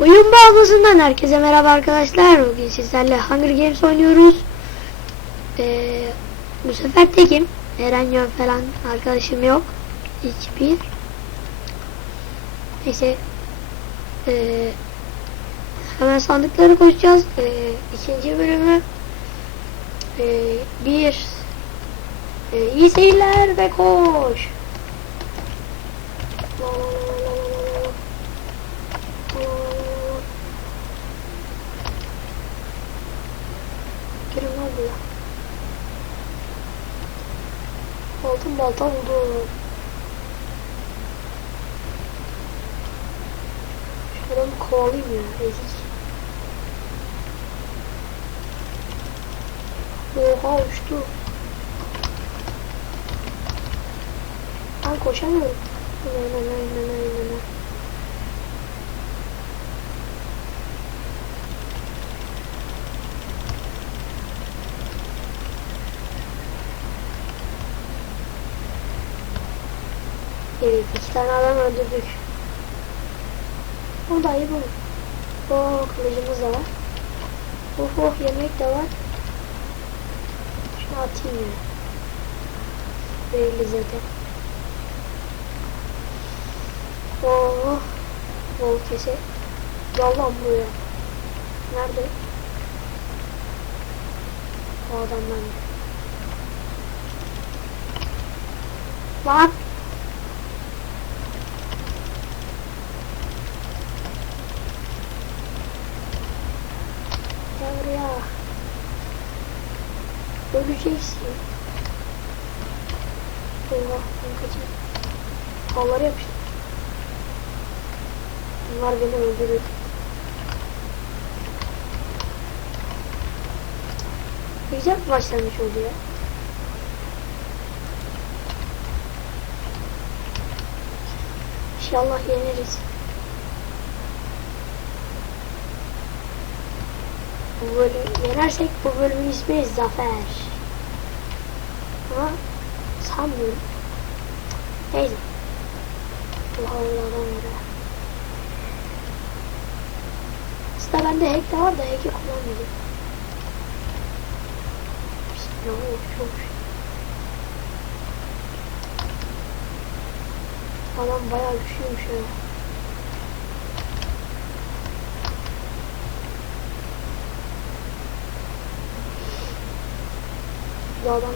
Oyun bağımlısından herkese merhaba arkadaşlar. Bugün sizlerle Hunger Games oynuyoruz. Ee, bu sefer tekim. Eren Yön falan arkadaşım yok. Hiçbir. Neyse. Ee, hemen sandıkları koşacağız. Ee, ikinci bölümü. Ee, bir. Ee, iyi seyirler ve koş. La Altın balta buldum. Şuradan bir kovalayayım ya. Ezik. Oha uçtu. Ben koşamıyorum. Nay, nay, nay, Evet iki tane adam öldürdük. O da iyi bu. Oo kılıcımız da var. Oh oh yemek de var. Şunu atayım ya. Belli zaten. Oh. Bol kese. Yalan buraya. Nerede? O adam bende. Lan. Gel buraya. Öleceksin. Eyvah ben kaçayım. Ağları yapıştı. Bunlar beni öldürür. Güzel bir oldu ya. İnşallah yeneriz. Bu bölüm yenersek bu bölümün ismi Zafer. Ama sanmıyorum. Neyse. Allah Allah'dan yere. Aslında bende hack de var da hack'i kullanmadım. Bismillah oh, çok şey. Adam bayağı güçlüymüş ya. Bu adam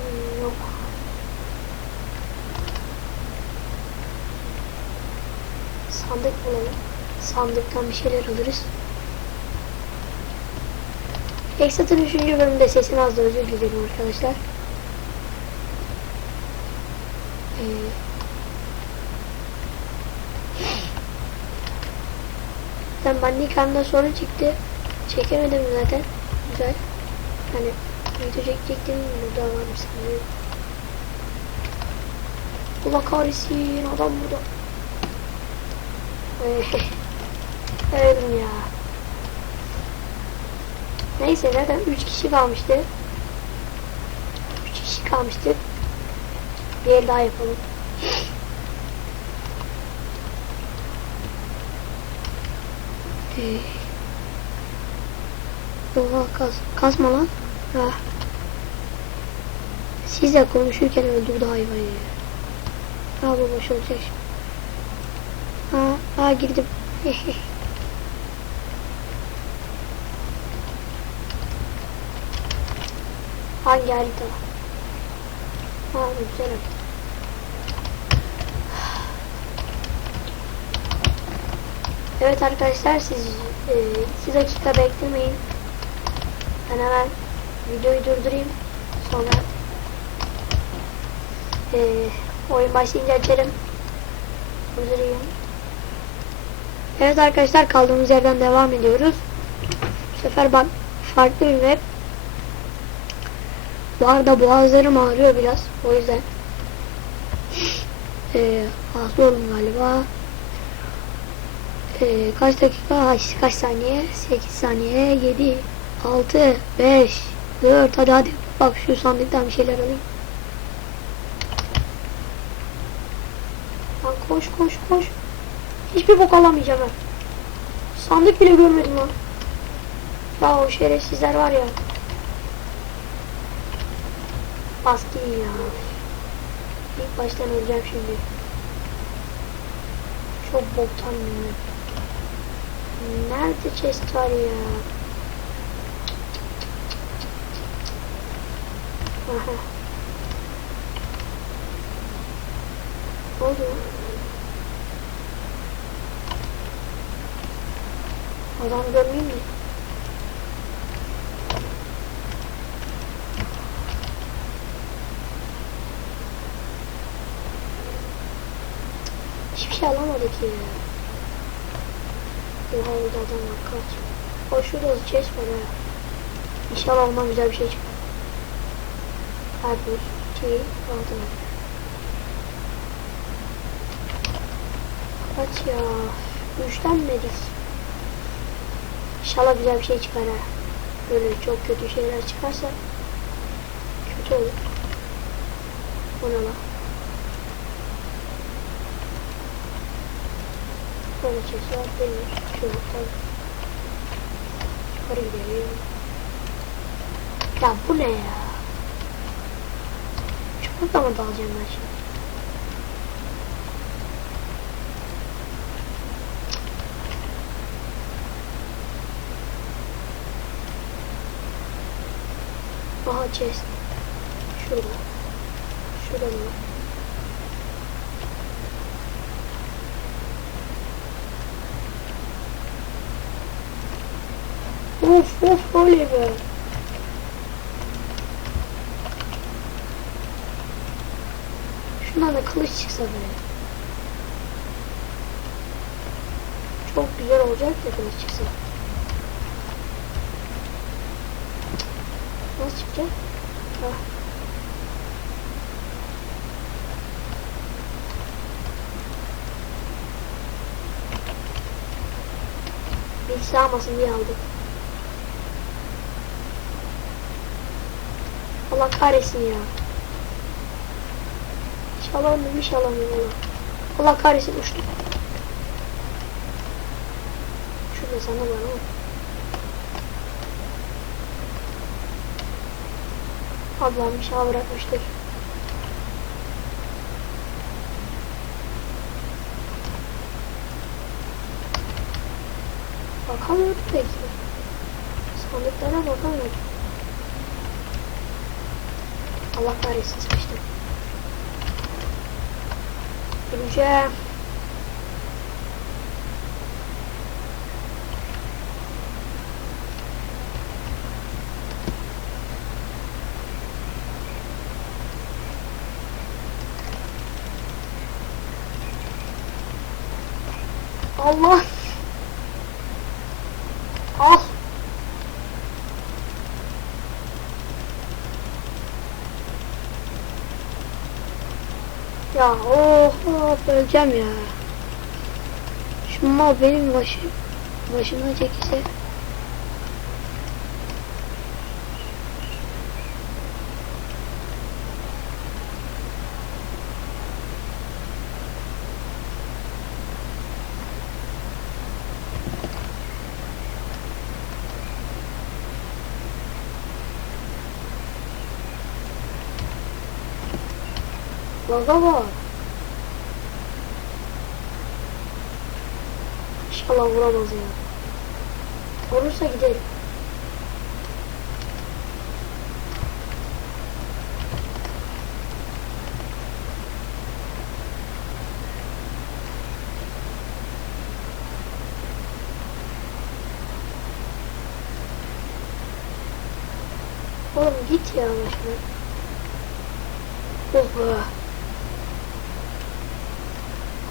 bulalım. Sandıktan bir şeyler alırız. Exat'ın 3. bölümünde sesini az da özür dilerim arkadaşlar. Ee, ben Bandicam'da sorun çıktı. Çekemedim zaten. Güzel. Hani video çekecektim. Burada varmış sanıyorum. Allah kahretsin adam burada. Öldüm ya. Neyse zaten 3 kişi kalmıştı. 3 kişi kalmıştı. Bir el daha yapalım. Ee, Oha kas, kasma lan. Ha. Sizle konuşurken öldürdü hayvanı. Ha bu boş olacak şimdi. Ha girdim. Hangi harita? Ha bu güzel. Evet arkadaşlar siz 2 dakika beklemeyin. Ben hemen videoyu durdurayım. Sonra e, oyun başlayınca açarım. Durdurayım. Evet arkadaşlar kaldığımız yerden devam ediyoruz. Bu sefer bak farklı bir map. Bu arada boğazlarım ağrıyor biraz. O yüzden ee, hasta oldum galiba. Ee, kaç dakika? Kaç saniye? 8 saniye. 7 6 5 4 hadi hadi. Bak şu sandıktan bir şeyler alayım. Lan koş koş koş. Hiçbir bok alamayacağım ben. Sandık bile görmedim lan. Ya o şerefsizler var ya. Baskin ya. İlk baştan öleceğim şimdi. Çok boktan ya. Nerede chest var ya? Aha. Ne oldu lan? Adam görmeyeyim mi? Hiçbir şey alamadık ya. Oha orada adam var kaç. O şurada chest var ha. İnşallah ondan güzel bir şey çıkar. Karpuz, çiğ, altın. Kaç ya. Güçlenmedik. İnşallah güzel bir şey çıkar ha. Böyle çok kötü şeyler çıkarsa kötü olur. O ne lan? Böyle çeşitler var. Demir. Tabii. Yukarı gidelim. Ya bu ne ya? Çubukla mı dalacağım ben şimdi? Mı? Of of öyle be. Şundan da kılıç çıksa böyle. Çok güzel olacak da kılıç çıksa. Nasıl çıkacak? Bir sağmasın diye aldık. Allah kahretsin ya. Çalamıyorum, hiç alamıyorum Allah. Allah kahretsin uçtu. Şurada sana var ama. Ablam bir şey bırakmıştır. Bakamıyordum peki. Sandıklara bakamıyordum. Allah kahretsin sıkıştım. Güleceğim. Allah. Al. Ya oh, oh öleceğim ya. Şu mal benim başım başıma çekilse. Laga var. İnşallah vuramaz ya. Vurursa gidelim. Oğlum git ya başına. Oh.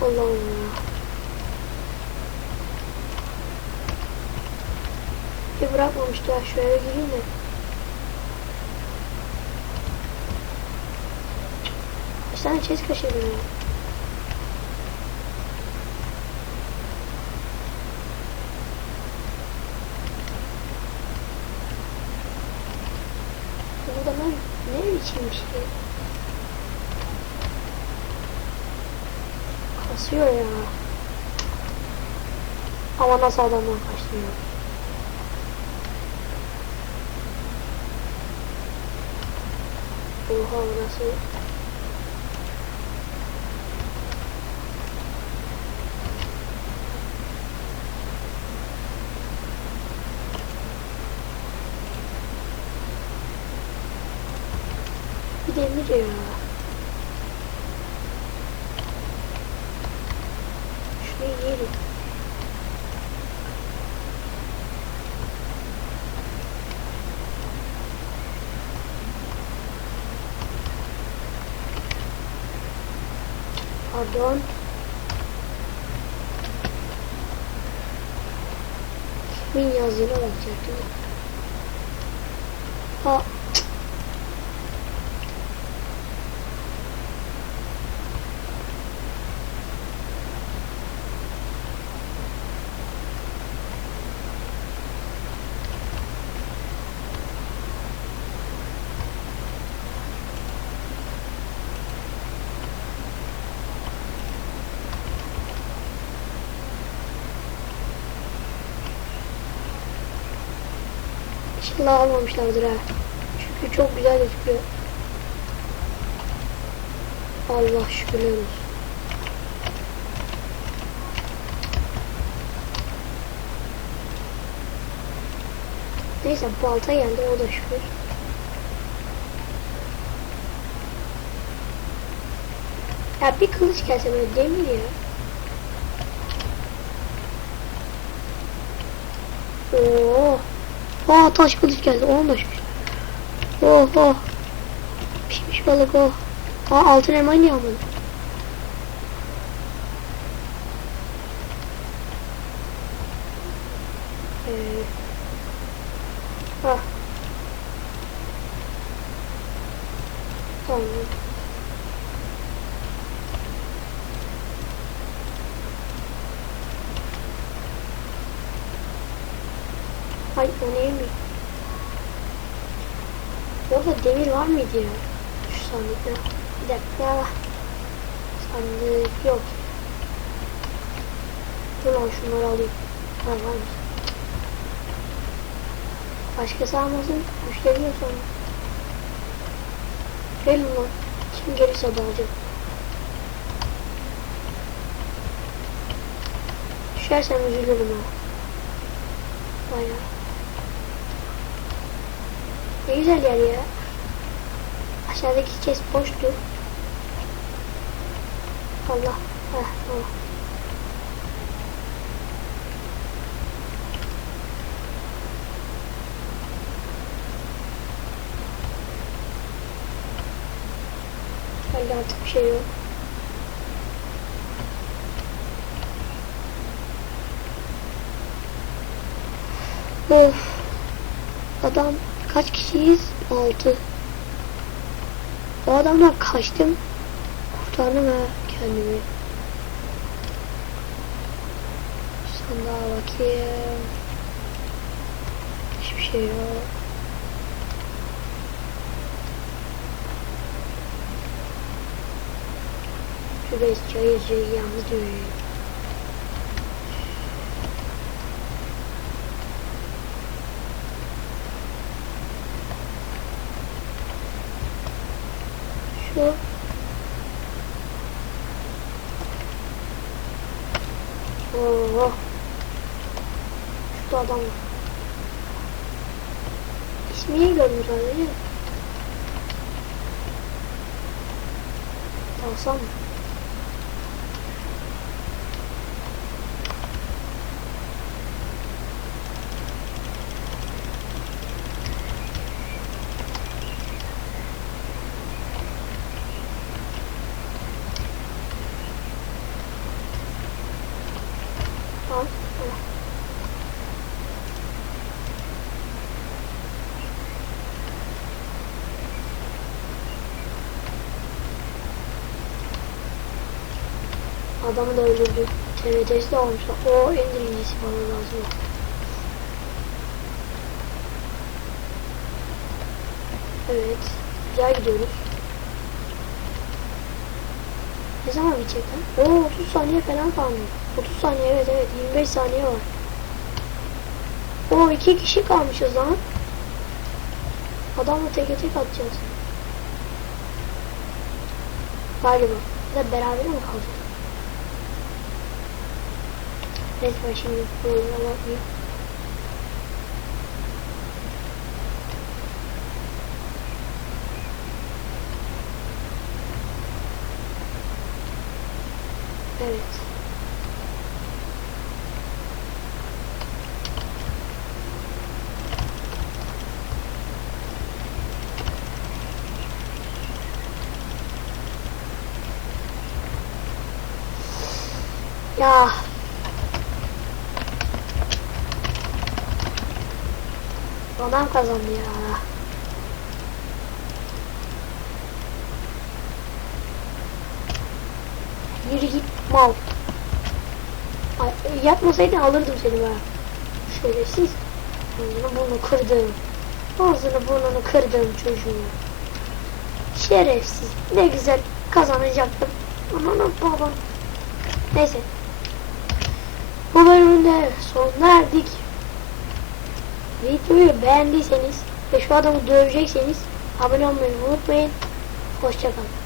Allah'ım ya. Bir bırakmamıştı ya eve gireyim de. Kaç tane chest kaşıdım ya. Bu da ne, ne biçim bir şey? Kasıyor ya. Ama nasıl adamdan kaçtım ya. Oha burası. Bir demir ya. Şurayı Pardon. Kimin yazdığına bakacaktım. Ha. İnşallah almamışlardır ha. Çünkü çok güzel gözüküyor. Allah şükürler olsun. Neyse balta geldi o da şükür. Ya bir kılıç gelse böyle demir ya. Oo. Aa taş kılıç geldi. Onu da şükür. Oh oh. Pişmiş balık oh. Aa altın elmayı niye almadın? Ee, ah. Tamam. Ay o neymiş? Orada demir var mıydı ya? Şu sandıkta. Bir dakika. Sandık yok. Dur lan şunları alayım. Ha varmış. Başkası almasın. Müşteri yok sonra. Gelin lan. Kim gelirse dalacak. Düşersem üzülürüm ha. Bayağı. Ne güzel yer ya. Aşağıdaki chest boştu. Allah. Heh, tamam. Herhalde artık bir şey yok. Of. Adam? 6. O adamdan kaçtım. Kurtardım ha kendimi. Sandığa bakayım. Hiçbir şey yok. Şurası çayır çayır yalnız diyor Şu Oo. Şurada adam var. İsmini gördüm sadece. Dalsam mı? Al. al. Adamı da öldürdü. TRT'si de almışlar. O en birincisi bana lazım. Evet. Güzel gidiyoruz. Ne zaman bitecek lan? Oo 30 saniye falan kaldı. 30 saniye evet evet 25 saniye var. O iki kişi kalmışız lan. Adamla teke tek atacağız. Galiba. Ya beraber mi kalacağız? Neyse ben şimdi bunu anlatmayayım. Evet. Ya. Adam kazandı ya. Yürü git mal. Ay, yapmasaydın alırdım seni ben. Şerefsiz. Ağzını burnunu kırdım. Ağzını burnunu kırdım çocuğu. Şerefsiz. Ne güzel kazanacaktım. Aman baba. Neyse. Bu bölümünde sonuna erdik. Videoyu beğendiyseniz ve şu adamı dövecekseniz abone olmayı unutmayın. Hoşçakalın.